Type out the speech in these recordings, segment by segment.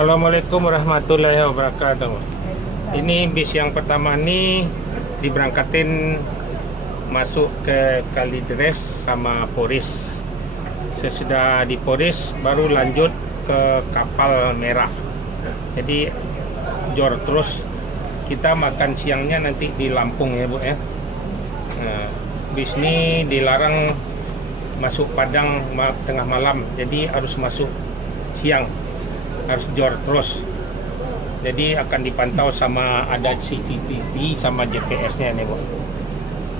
Assalamualaikum warahmatullahi wabarakatuh. Ini bis yang pertama nih diberangkatin masuk ke Kalideres sama Poris. Sesudah di Poris baru lanjut ke kapal merah. Jadi jor terus kita makan siangnya nanti di Lampung ya Bu ya. Nah, bis ini dilarang masuk Padang tengah malam, jadi harus masuk siang, harus jor terus. Jadi akan dipantau sama ada CCTV sama GPS-nya nih Bu.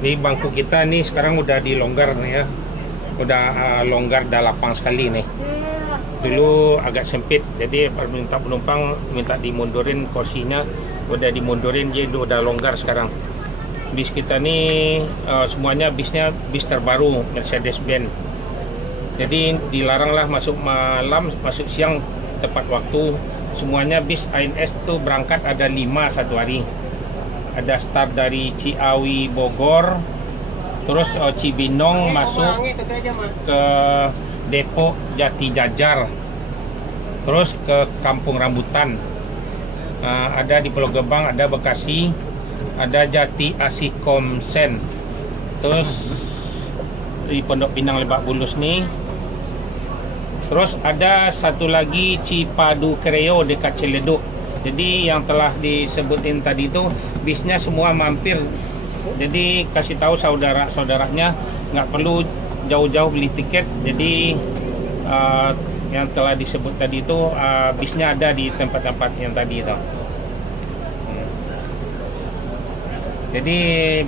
Di bangku kita nih sekarang udah dilonggar nih ya, udah longgar, dah lapang sekali nih. Dulu agak sempit, jadi penumpang minta dimundurin kursinya, udah dimundurin, jadi udah longgar sekarang. Bis kita nih semuanya bisnya bis terbaru Mercedes-Benz. Jadi dilaranglah masuk malam, masuk siang tepat waktu. Semuanya bis ANS tuh berangkat ada 5 satu hari. Ada start dari Ciawi Bogor, terus Cibinong masuk ke Depok Jati Jajar, terus ke Kampung Rambutan. Ada di Pulau Gebang, ada Bekasi, ada Jati Asih Komsen, terus di Pondok Pinang Lebak Bulus nih. Terus ada satu lagi Cipadu Kreo dekat Ciledug. Jadi yang telah disebutin tadi itu bisnya semua mampir. Jadi kasih tahu saudara-saudaranya nggak perlu jauh-jauh beli tiket. Jadi yang telah disebut tadi itu bisnya ada di tempat-tempat yang tadi itu. Jadi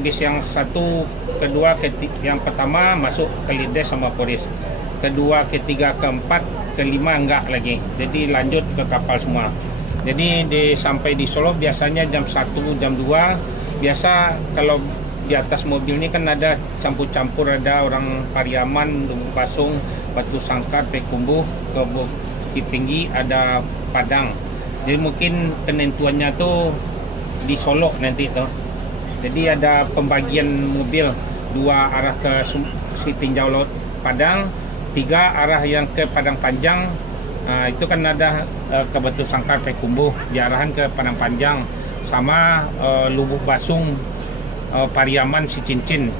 bis yang satu, kedua, yang pertama masuk Kalideres sama Poris. Kedua, ketiga, keempat, kelima enggak lagi. Jadi lanjut ke kapal semua. Jadi sampai di Solo biasanya jam 1, jam 2. Biasa kalau di atas mobil ini kan ada campur-campur, ada orang Pariaman, Lubuk Pasung, Batu Sangkar, Pekumbuh, ke Bukit Tinggi, ada Padang. Jadi mungkin penentuannya tuh di Solo nanti tuh. Jadi ada pembagian mobil, 2 arah ke Tinjau Laut Padang, 3 arah yang ke Padang Panjang. Itu kan ada ke Batu Sangkar, Pekumbuh, diarahan ke Padang Panjang, sama Lubuk Basung, Pariaman, Sicincin.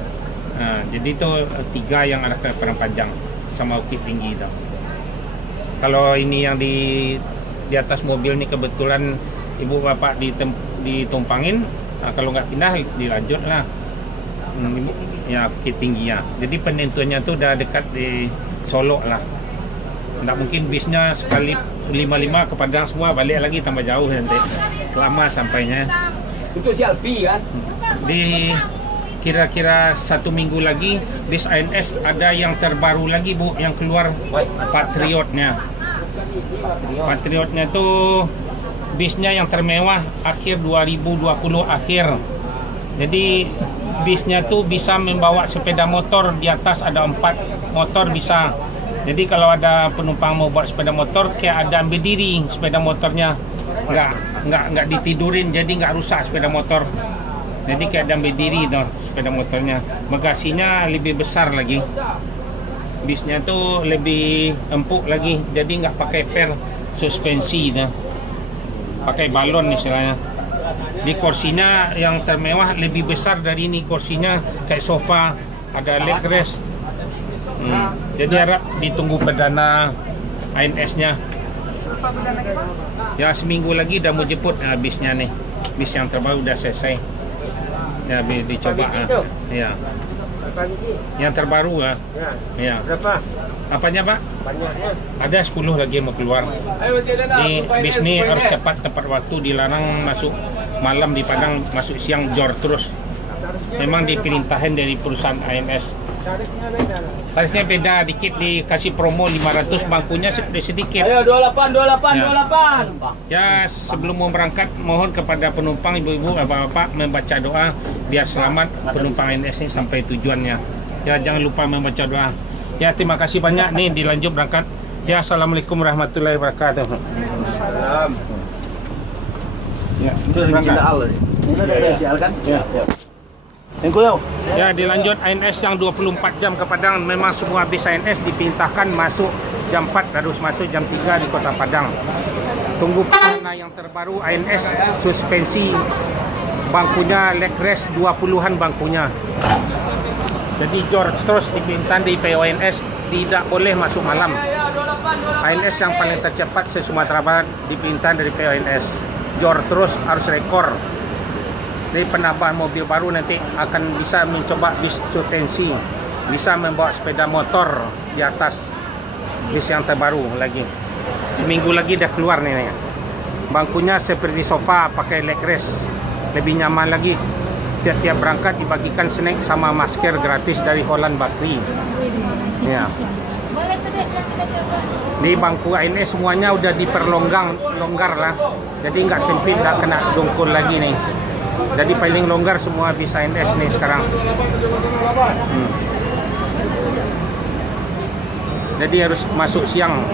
Jadi itu 3 yang arah ke Padang Panjang sama Bukit Tinggi itu. Kalau ini yang di atas mobil ini kebetulan ibu bapak ditumpangin, kalau nggak pindah dilanjut lah ya Bukit Tinggi ya. Jadi penentuannya tuh udah dekat di Solo lah. Nggak mungkin bisnya sekali 5 ke Padang semua, balik lagi tambah jauh nanti, lama sampainya. Untuk si Alpi kan? Di kira-kira 1 minggu lagi bis ANS ada yang terbaru lagi Bu, yang keluar Patriotnya. Patriotnya tuh bisnya yang termewah akhir 2020 akhir. Jadi bisnya tuh bisa membawa sepeda motor, di atas ada 4 motor bisa. Jadi kalau ada penumpang mau buat sepeda motor, kayak ada ambil diri sepeda motornya, nggak ditidurin, jadi nggak rusak sepeda motor. Jadi kayak ada ambil diri tuh sepeda motornya. Bagasinya lebih besar lagi, bisnya tuh lebih empuk lagi, jadi nggak pakai per suspensi tuh, pakai balon istilahnya. Di kursinya yang termewah lebih besar dari ini, kursinya kayak sofa, ada leg rest. Jadi harap ditunggu perdana ANS-nya. Ya seminggu lagi udah mau jemput bisnya nih. Bis yang terbaru udah selesai. Ya dicoba. Ya. Yang terbaru ya. Ya. Berapa? Apanya Pak? Banyaknya. Ada 10 lagi yang mau keluar. Di bis ini harus cepat, tepat waktu, dilarang masuk malam di Padang, masuk siang jor terus. Memang diperintahin dari perusahaan ANS. Tarifnya beda dikit, dikasih promo 500, bangkunya sedikit. Ayo 28. Ya sebelum mau berangkat, mohon kepada penumpang, ibu-ibu, bapak-bapak membaca doa biar selamat penumpang ANS ini sampai tujuannya. Ya jangan lupa membaca doa. Ya terima kasih banyak nih, dilanjut berangkat. Ya assalamualaikum warahmatullahi wabarakatuh. Salam. Ya, Itu dari Allah. Ini dari sial kan? ya. Engkau. Ya dilanjut ANS yang 24 jam ke Padang. Memang semua bis ANS dipintahkan masuk jam 4, harus masuk jam 3 di Kota Padang. Tunggu perdana yang terbaru ANS suspensi bangkunya leg rest 20-an bangkunya. Jadi George terus dipinta di PONS tidak boleh masuk malam. ANS yang paling tercepat se Sumatera Barat dipinta dari PONS. George terus harus rekor. Jadi penambahan mobil baru nanti akan bisa mencoba bis suspensi, bisa membawa sepeda motor di atas bis yang terbaru lagi. Seminggu lagi dah keluar nih. Bangkunya seperti sofa pakai leg rest, lebih nyaman lagi. Tiap-tiap berangkat dibagikan snack sama masker gratis dari Holland Bakri. Ya. Di bangku ini semuanya udah longgar lah. Jadi nggak sempit, nggak kena dongkol lagi nih. Jadi paling longgar semua bis ANS nih sekarang. Jadi harus masuk siang.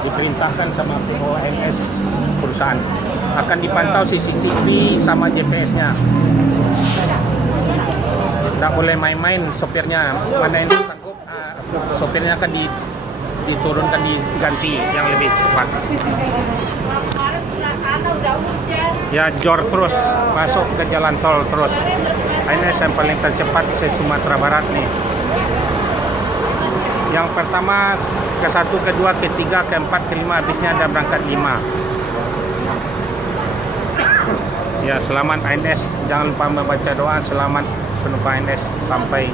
Diperintahkan sama PONS perusahaan. Akan dipantau CCTV sama GPS-nya. Tidak boleh main-main sopirnya. Mana yang sanggup, sopirnya akan diturunkan, diganti yang lebih cepat. Ya, jor terus masuk ke jalan tol terus. ANS yang paling tercepat di Sumatera Barat nih. Yang pertama, ke-1, ke-2, ke-3, ke-4, ke-5, habisnya ada berangkat 5. Ya, selamat ANS. Jangan lupa membaca doa selamat penumpang ANS sampai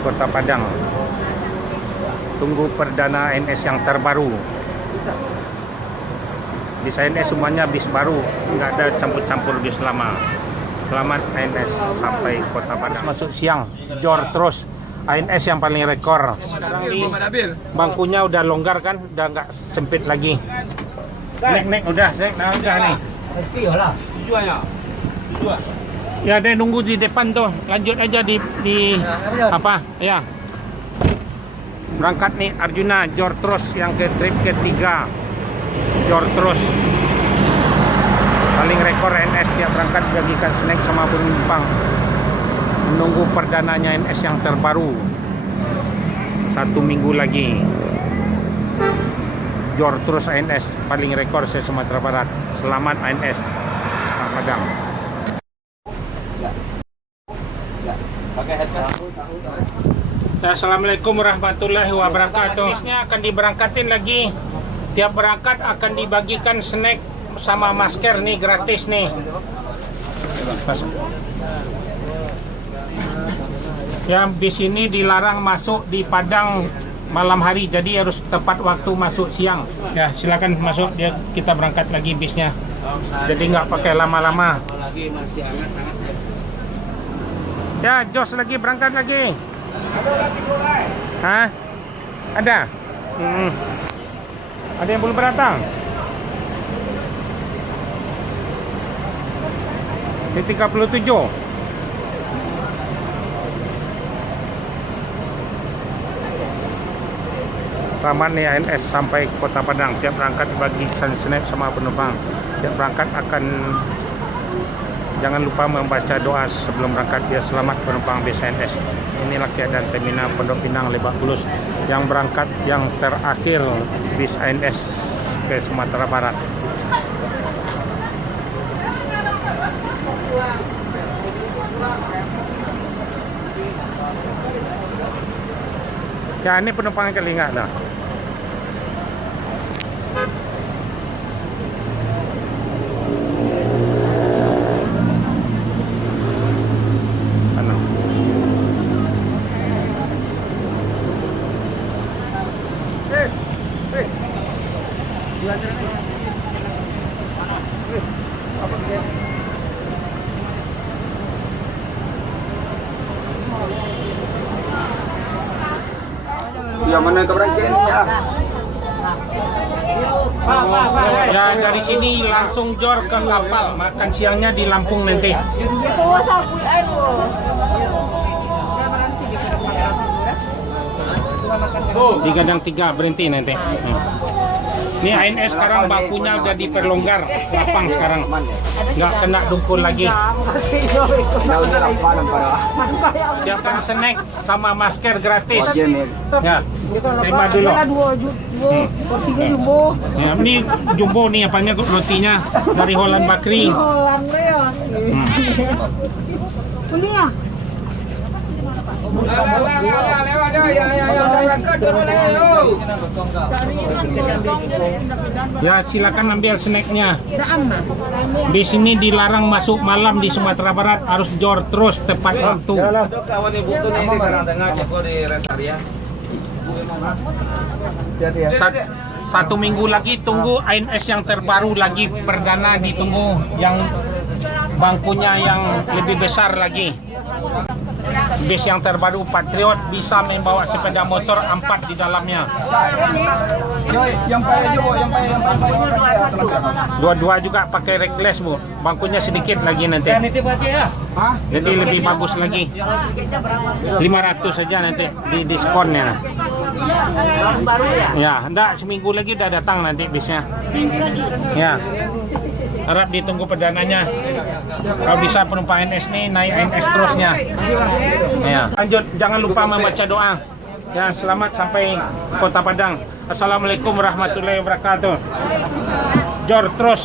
Kota Padang. Tunggu perdana ANS yang terbaru. Bis ANS semuanya bis baru, nggak ada campur-campur bis lama. Selamat ANS sampai Kota Padang. Masuk siang, jor terus. ANS yang paling rekor. Sekarang ini bangkunya udah longgar kan, udah nggak sempit lagi. Nek udah nih. Ya, dia nunggu di depan tuh. Lanjut aja di apa? Ya. Berangkat nih Arjuna, jor terus yang ke trip ketiga. Jor terus. Paling rekor ANS tiap berangkat bagikan snack sama penumpang. Menunggu perdananya ANS yang terbaru. 1 minggu lagi. Jor terus ANS paling rekor se Sumatera Barat. Selamat ANS Padang. Assalamualaikum warahmatullahi wabarakatuh. Bisnya akan diberangkatin lagi. Tiap berangkat akan dibagikan snack sama masker nih gratis nih. Ya, bis ini dilarang masuk di Padang malam hari, jadi harus tepat waktu masuk siang. Ya, silakan masuk, dia kita berangkat lagi bisnya. Jadi nggak pakai lama-lama. Ya, Jos lagi berangkat lagi. Hah? Ada? Ada yang belum datang? Di 37. Selamat nih ANS sampai Kota Padang. Tiap berangkat bagi snack sama penumpang. Tiap berangkat akan jangan lupa membaca doa sebelum berangkat. Ya, selamat penumpang bis ANS. Inilah keadaan terminal Pondok Pinang Lebak Bulus yang berangkat yang terakhir bis ANS ke Sumatera Barat. Ya, ini penumpang yang kelingat lah. Yang mana keberangkatannya? Ya, dari sini langsung jor ke kapal. Makan siangnya di Lampung nanti. Di Gadang 3 berhenti nanti. Ini ANS sekarang bakunya udah diperlonggar, lapang sekarang, nggak kena dukun lagi. Dia akan snack sama masker gratis. Ya, terima dulu. Porsinya jumbo. Ya, ini jumbo nih apanya rotinya dari Holland Bakery. Holland ya. Ini ya. Ya silakan ambil snacknya. Di sini dilarang masuk malam di Sumatera Barat, harus jor terus tepat waktu. Satu minggu lagi tunggu ANS yang terbaru lagi, perdana ditunggu, yang bangkunya yang lebih besar lagi. Bis yang terbaru Patriot bisa membawa sepeda motor 4 di dalamnya. Dua-dua juga pakai reckless Bu. Bangkunya sedikit lagi nanti. Nanti lebih bagus lagi. 500 saja nanti di diskonnya. Baru ya. Ya, enggak seminggu lagi udah datang nanti bisnya. Ya. Harap ditunggu perdananya. Kalau bisa penumpang ANS nih naik ANS terusnya. Ya. Lanjut, jangan lupa membaca doa. Ya, selamat sampai Kota Padang. Assalamualaikum warahmatullahi wabarakatuh. Jor terus.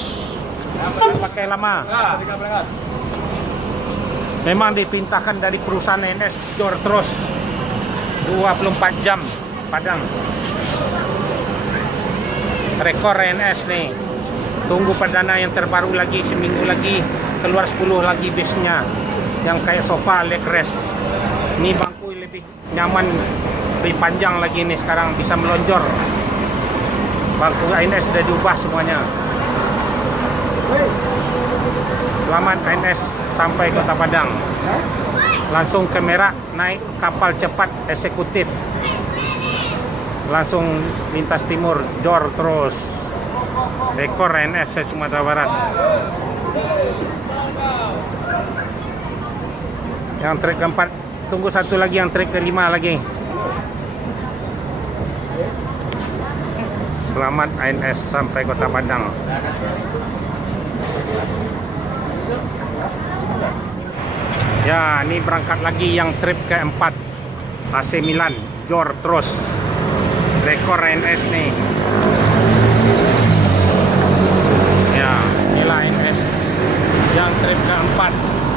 Jangan pakai lama. Memang dipintahkan dari perusahaan ANS jor terus 24 jam Padang. Rekor ANS nih. Tunggu perdana yang terbaru lagi, seminggu lagi keluar 10 lagi bisnya yang kayak sofa leg rest. Ini bangku lebih nyaman, lebih panjang lagi nih sekarang, bisa melonjor. Bangku ANS sudah diubah semuanya. Selamat ANS sampai Kota Padang. Langsung ke Merak, naik kapal cepat eksekutif. Langsung lintas timur, jor terus. Rekor ANS Sumatera Barat. Yang trek keempat, tunggu satu lagi, yang trek kelima lagi. Selamat ANS sampai Kota Padang. Ya, ini berangkat lagi yang trip keempat, AC Milan, jor terus. Rekor ANS nih. Ya, inilah ANS yang trip keempat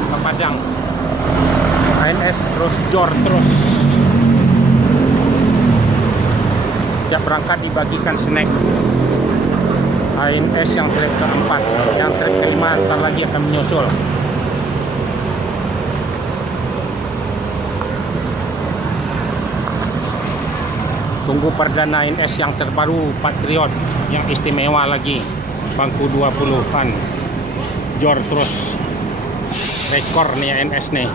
ke Padang. ANS terus jor terus. Sejak berangkat dibagikan snack. ANS yang trip keempat, yang trip kelima ntar lagi akan menyusul. Tunggu perdana ANS yang terbaru Patriot, yang istimewa lagi. Bangku 20-an. Jor terus. Rekor nih ANS nih.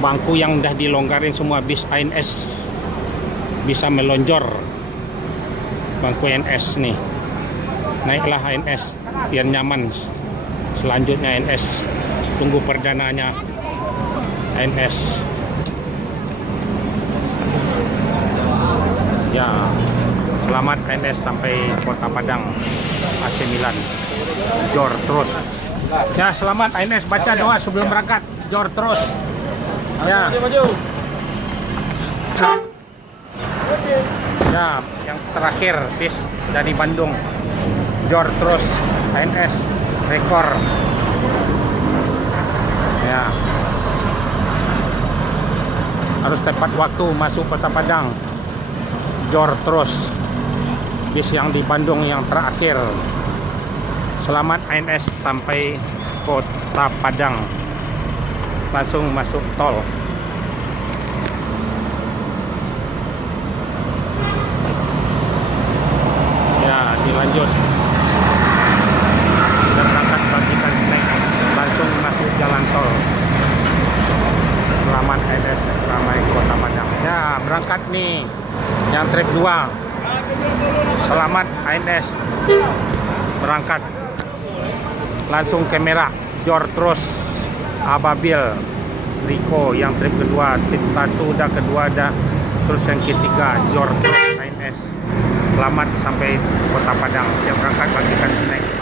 Bangku yang udah dilonggarin semua bis ANS bisa melonjor. Bangku ANS nih. Naiklah ANS biar nyaman. Selanjutnya ANS. Tunggu perdananya ANS. Ya, selamat ANS sampai Kota Padang. AC Milan, jor terus. Ya, selamat ANS, baca doa sebelum berangkat, jor terus. Ya. Ya, yang terakhir bis dari Bandung, jor terus. ANS rekor. Ya. Harus tepat waktu masuk Kota Padang. Jor terus. Bis yang di Bandung yang terakhir. Selamat ANS sampai Kota Padang. Langsung masuk tol. Ya, dilanjut. Dan berangkat bagikan snack. Langsung masuk jalan tol. Selamat ANS sampai Kota Padang. Ya, berangkat nih. Yang trip 2. Selamat ANS berangkat langsung ke Merak, jor terus. Ababil Riko yang trip kedua, trip 1 dah, kedua dah, terus yang ketiga jor terus ANS. Selamat sampai Kota Padang. Siap berangkat bagikan snack.